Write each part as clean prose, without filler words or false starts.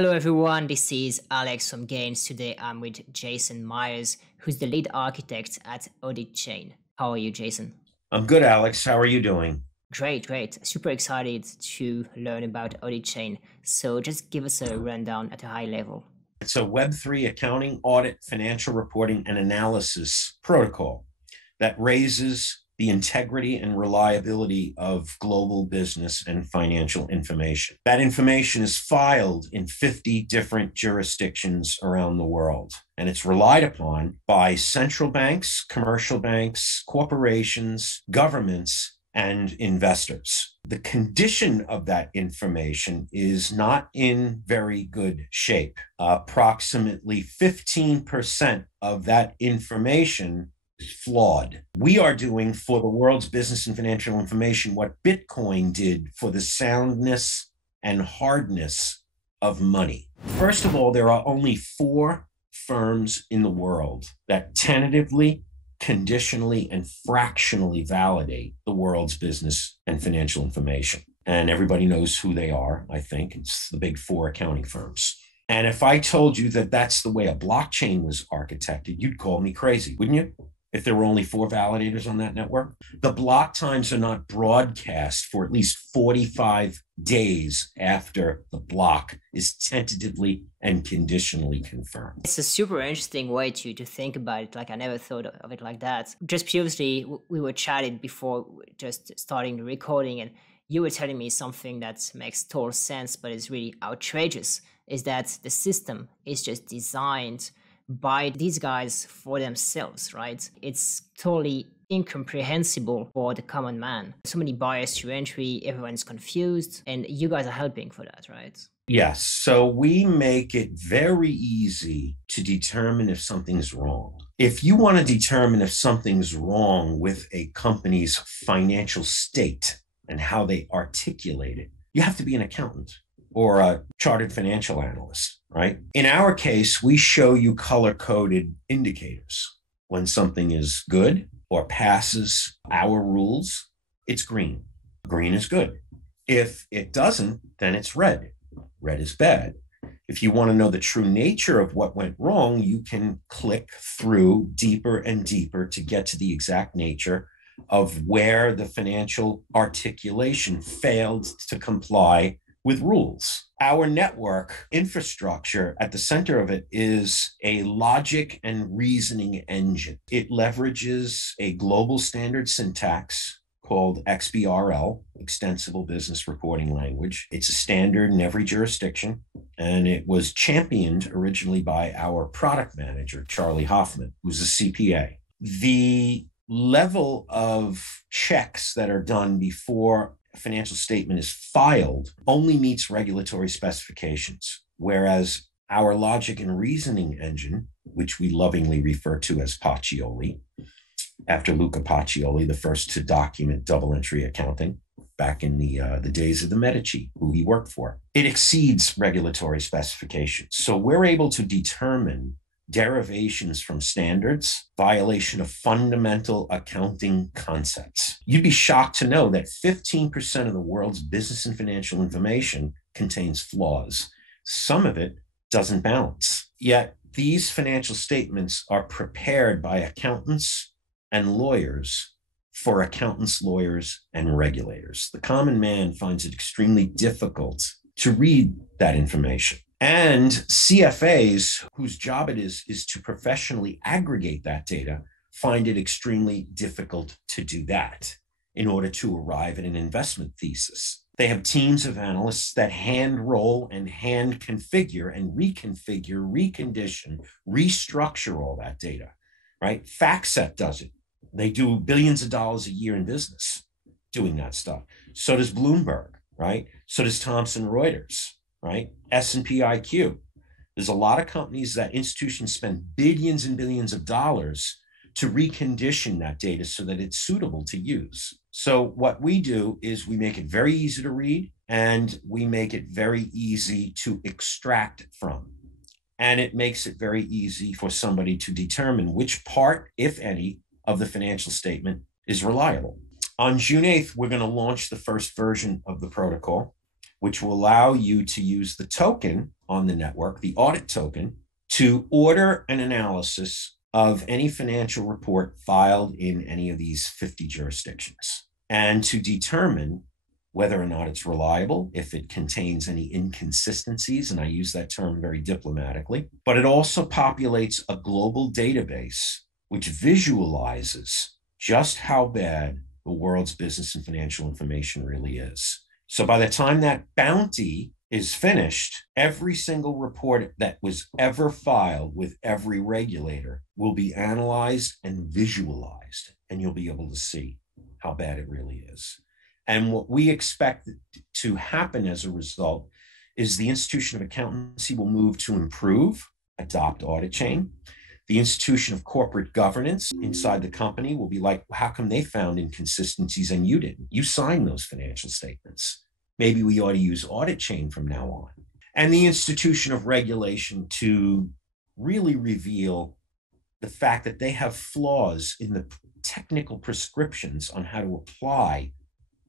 Hello everyone, this is Alex from Gains. Today I'm with Jason Meyers, who's the lead architect at Auditchain. How are you, Jason? I'm good, Alex. How are you doing? Great. Super excited to learn about Audichain. So just give us a rundown at a high level. It's a Web3 accounting, audit, financial reporting, and analysis protocol that raises the integrity and reliability of global business and financial information. That information is filed in 50 different jurisdictions around the world, and it's relied upon by central banks, commercial banks, corporations, governments, and investors. The condition of that information is not in very good shape. Approximately 15% of that information is flawed. We are doing for the world's business and financial information what Bitcoin did for the soundness and hardness of money. First of all, there are only 4 firms in the world that tentatively, conditionally, and fractionally validate the world's business and financial information. And everybody knows who they are, I think. It's the big 4 accounting firms. And if I told you that that's the way a blockchain was architected, you'd call me crazy, wouldn't you? If there were only 4 validators on that network. The block times are not broadcast for at least 45 days after the block is tentatively and conditionally confirmed. It's a super interesting way to think about it. Like I never thought of it like that. Just previously, we were chatting before just starting the recording, and you were telling me something that makes total sense, but is really outrageous, is that the system is just designed by these guys for themselves, right? It's totally incomprehensible for the common man. So many barriers to entry, everyone's confused, and you guys are helping for that, right? Yes. So we make it very easy to determine if something's wrong. If you want to determine if something's wrong with a company's financial state and how they articulate it, you have to be an accountant or a chartered financial analyst, right? In our case, we show you color-coded indicators. When something is good or passes our rules, it's green. Green is good. If it doesn't, then it's red. Red is bad. If you want to know the true nature of what went wrong, you can click through deeper and deeper to get to the exact nature of where the financial articulation failed to comply with rules. Our network infrastructure at the center of it is a logic and reasoning engine. It leverages a global standard syntax called XBRL, Extensible Business Reporting Language. It's a standard in every jurisdiction, and it was championed originally by our product manager, Charlie Hoffman, who's a CPA. The level of checks that are done before a financial statement is filed only meets regulatory specifications, whereas our logic and reasoning engine, which we lovingly refer to as Pacioli, after Luca Pacioli, the first to document double entry accounting back in the days of the Medici, who he worked for, it exceeds regulatory specifications. So we're able to determine derivations from standards, violation of fundamental accounting concepts. You'd be shocked to know that 15% of the world's business and financial information contains flaws. Some of it doesn't balance. Yet these financial statements are prepared by accountants and lawyers for accountants, lawyers, and regulators. The common man finds it extremely difficult to read that information. And CFAs, whose job it is to professionally aggregate that data, find it extremely difficult to do that in order to arrive at an investment thesis. They have teams of analysts that hand roll and hand configure and reconfigure, recondition, restructure all that data, right? FactSet does it. They do billions of dollars a year in business doing that stuff. So does Bloomberg, right? So does Thomson Reuters, right? S&P IQ. There's a lot of companies that institutions spend billions and billions of dollars to recondition that data so that it's suitable to use. So what we do is we make it very easy to read, and we make it very easy to extract from. And it makes it very easy for somebody to determine which part, if any, of the financial statement is reliable. On June 8th, we're going to launch the first version of the protocol. which will allow you to use the token on the network, the audit token, to order an analysis of any financial report filed in any of these 50 jurisdictions and to determine whether or not it's reliable, if it contains any inconsistencies, and I use that term very diplomatically, but it also populates a global database which visualizes just how bad the world's business and financial information really is. So by the time that bounty is finished, every single report that was ever filed with every regulator will be analyzed and visualized, and you'll be able to see how bad it really is. And what we expect to happen as a result is the institution of accountancy will move to improve, adopt Auditchain. The institution of corporate governance inside the company will be like, how come they found inconsistencies and you didn't? You signed those financial statements. Maybe we ought to use Auditchain from now on. And the institution of regulation to really reveal the fact that they have flaws in the technical prescriptions on how to apply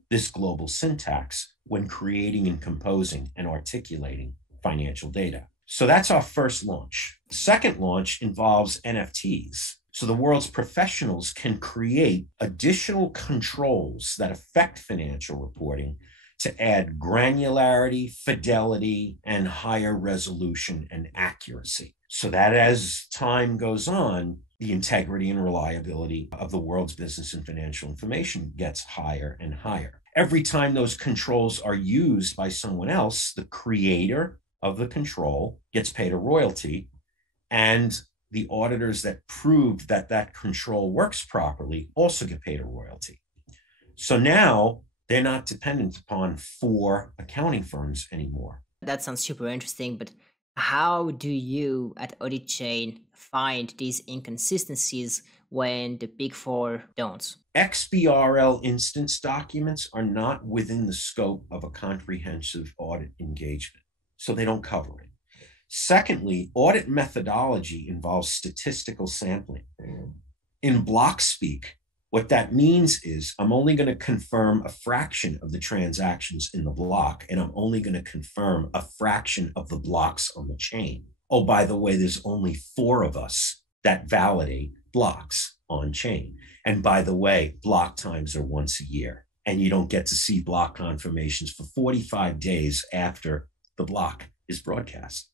this global syntax when creating and composing and articulating financial data. So that's our first launch. The second launch involves NFTs. So the world's professionals can create additional controls that affect financial reporting to add granularity, fidelity, and higher resolution and accuracy. So that as time goes on, the integrity and reliability of the world's business and financial information gets higher and higher. Every time those controls are used by someone else, the creator of the control gets paid a royalty, and the auditors that proved that that control works properly also get paid a royalty. So now they're not dependent upon 4 accounting firms anymore. That sounds super interesting, but how do you at Audichain find these inconsistencies when the big 4 don't? XBRL instance documents are not within the scope of a comprehensive audit engagement, so they don't cover it. Secondly, audit methodology involves statistical sampling. In block speak, what that means is I'm only going to confirm a fraction of the transactions in the block, and I'm only going to confirm a fraction of the blocks on the chain. Oh, by the way, there's only 4 of us that validate blocks on chain. And by the way, block times are once a year, and you don't get to see block confirmations for 45 days after the block is broadcast.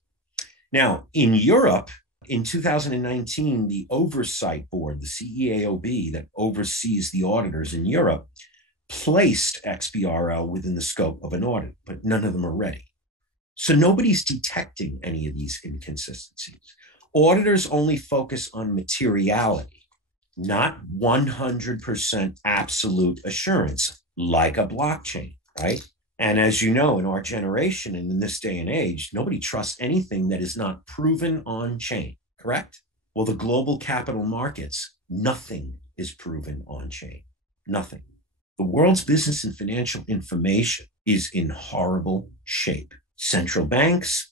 Now, in Europe, in 2019, the Oversight Board, the CEAOB that oversees the auditors in Europe, placed XBRL within the scope of an audit, but none of them are ready. So nobody's detecting any of these inconsistencies. Auditors only focus on materiality, not 100% absolute assurance, like a blockchain, right? And as you know, in our generation and in this day and age, nobody trusts anything that is not proven on chain, correct? Well, the global capital markets, nothing is proven on chain, nothing. The world's business and financial information is in horrible shape. Central banks,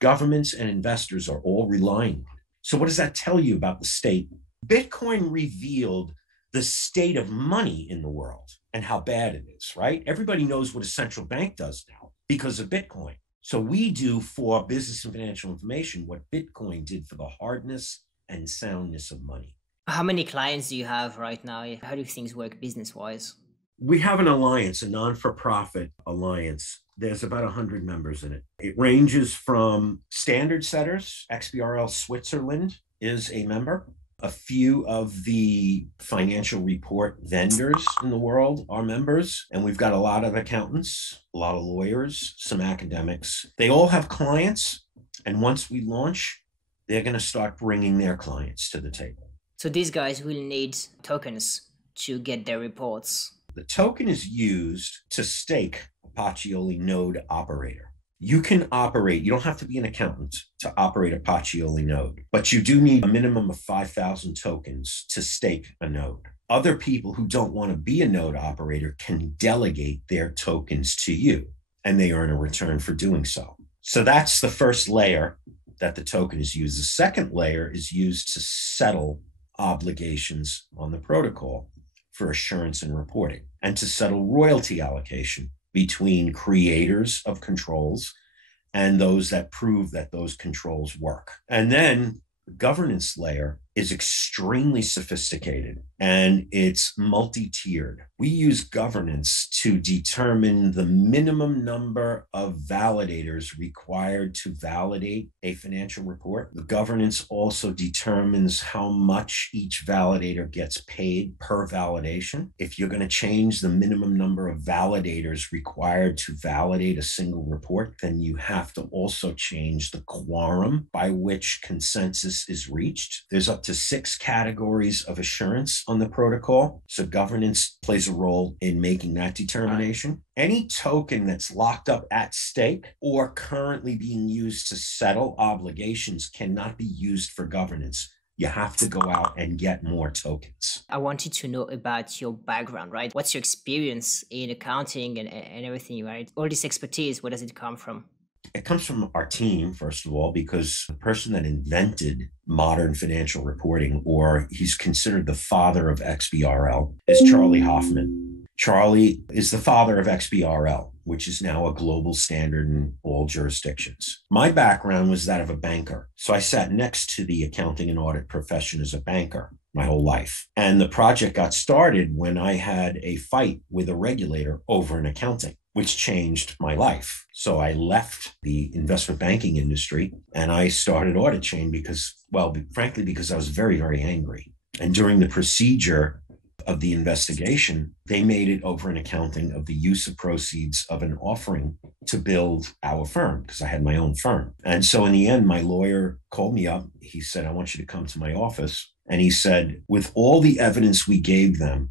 governments, and investors are all relying on it. So what does that tell you about the state? Bitcoin revealed the state of money in the world and how bad it is, right? Everybody knows what a central bank does now because of Bitcoin. So we do for business and financial information what Bitcoin did for the hardness and soundness of money. How many clients do you have right now? How do things work business-wise? We have an alliance, a non-for-profit alliance. There's about 100 members in it. It ranges from standard setters. XBRL Switzerland is a member. A few of the financial report vendors in the world are members, and we've got a lot of accountants, a lot of lawyers, some academics. They all have clients, and once we launch, they're going to start bringing their clients to the table. So these guys will need tokens to get their reports. The token is used to stake a Pacioli node operator. You can operate, you don't have to be an accountant to operate a Pacioli node, but you do need a minimum of 5,000 tokens to stake a node. Other people who don't want to be a node operator can delegate their tokens to you, and they earn a return for doing so. So that's the first layer that the token is used. The second layer is used to settle obligations on the protocol for assurance and reporting, and to settle royalty allocation between creators of controls and those that prove that those controls work. And then the governance layer is extremely sophisticated and it's multi-tiered. We use governance to determine the minimum number of validators required to validate a financial report. The governance also determines how much each validator gets paid per validation. If you're going to change the minimum number of validators required to validate a single report, then you have to also change the quorum by which consensus is reached. There's up to 6 categories of assurance on the protocol. So governance plays a role in making that determination. Any token that's locked up at stake or currently being used to settle obligations cannot be used for governance. You have to go out and get more tokens. I wanted to know about your background, right? What's your experience in accounting and everything, right? All this expertise, where does it come from? It comes from our team, first of all, because the person that invented modern financial reporting, or he's considered the father of XBRL, is Charlie Hoffman. Charlie is the father of XBRL, which is now a global standard in all jurisdictions. My background was that of a banker. So I sat next to the accounting and audit profession as a banker my whole life. And the project got started when I had a fight with a regulator over an accounting, which changed my life. So I left the investment banking industry and I started Auditchain because, well, frankly, because I was very, very angry. And during the procedure of the investigation, they made it over an accounting of the use of proceeds of an offering to build our firm, because I had my own firm. And so in the end, my lawyer called me up. He said, I want you to come to my office. And he said, with all the evidence we gave them,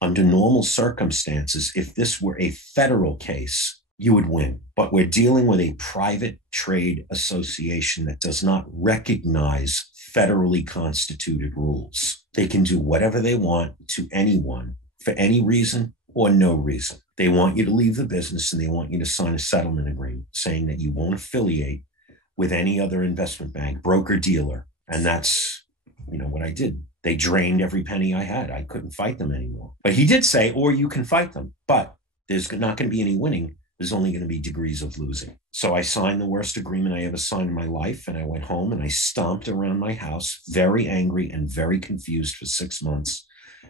under normal circumstances, if this were a federal case, you would win. But we're dealing with a private trade association that does not recognize federally constituted rules. They can do whatever they want to anyone for any reason or no reason. They want you to leave the business and they want you to sign a settlement agreement saying that you won't affiliate with any other investment bank, broker dealer. And that's, what I did. They drained every penny I had. I couldn't fight them anymore. But he did say, or you can fight them, but there's not going to be any winning. There's only going to be degrees of losing. So I signed the worst agreement I ever signed in my life. And I went home and I stomped around my house, very angry and very confused for 6 months.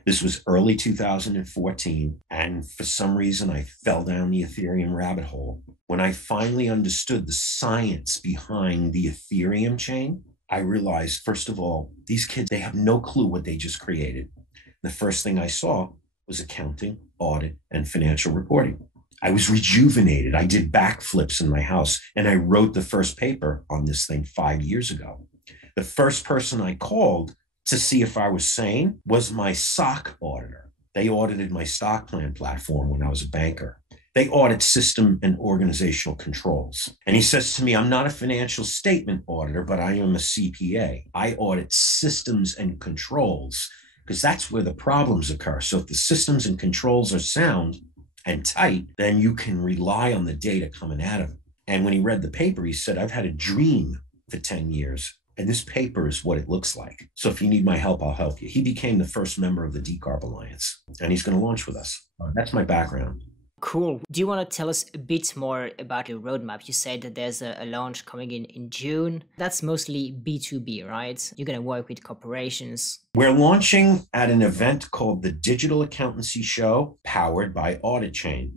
This was early 2014. And for some reason, I fell down the Ethereum rabbit hole. When I finally understood the science behind the Ethereum chain, I realized, first of all, these kids, they have no clue what they just created. The first thing I saw was accounting, audit, and financial reporting. I was rejuvenated. I did backflips in my house, and I wrote the first paper on this thing 5 years ago. The first person I called to see if I was sane was my SOC auditor. They audited my stock plan platform when I was a banker. They audit system and organizational controls. And he says to me, I'm not a financial statement auditor, but I am a CPA. I audit systems and controls because that's where the problems occur. So if the systems and controls are sound and tight, then you can rely on the data coming out of it. And when he read the paper, he said, I've had a dream for 10 years. And this paper is what it looks like. So if you need my help, I'll help you. He became the first member of the DCARPE Alliance, and he's going to launch with us. That's my background. Cool. Do you want to tell us a bit more about your roadmap? You said that there's a launch coming in June. That's mostly B2B, right? You're going to work with corporations. We're launching at an event called the Digital Accountancy Show, powered by Auditchain.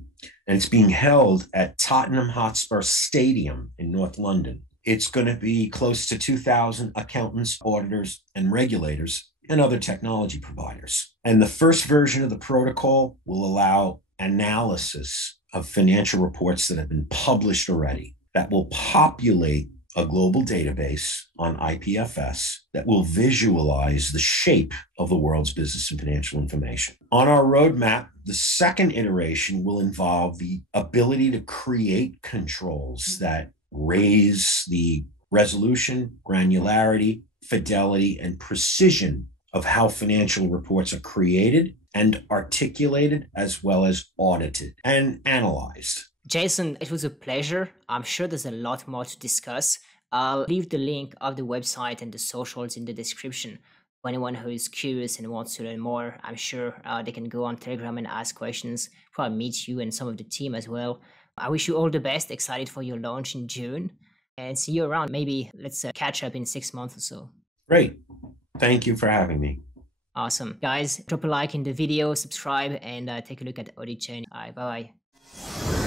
And it's being held at Tottenham Hotspur Stadium in North London. It's going to be close to 2,000 accountants, auditors, and regulators, and other technology providers. And the first version of the protocol will allow analysis of financial reports that have been published already that will populate a global database on IPFS that will visualize the shape of the world's business and financial information. On our roadmap, the second iteration will involve the ability to create controls that raise the resolution, granularity, fidelity, and precision of how financial reports are created and articulated, as well as audited and analyzed. Jason, it was a pleasure. I'm sure there's a lot more to discuss. I'll leave the link of the website and the socials in the description. For anyone who is curious and wants to learn more, I'm sure they can go on Telegram and ask questions, probably meet you and some of the team as well. I wish you all the best, excited for your launch in June, and see you around. Maybe let's catch up in 6 months or so. Great. Thank you for having me. Awesome. Guys, drop a like in the video, subscribe, and take a look at Auditchain. All right, bye-bye.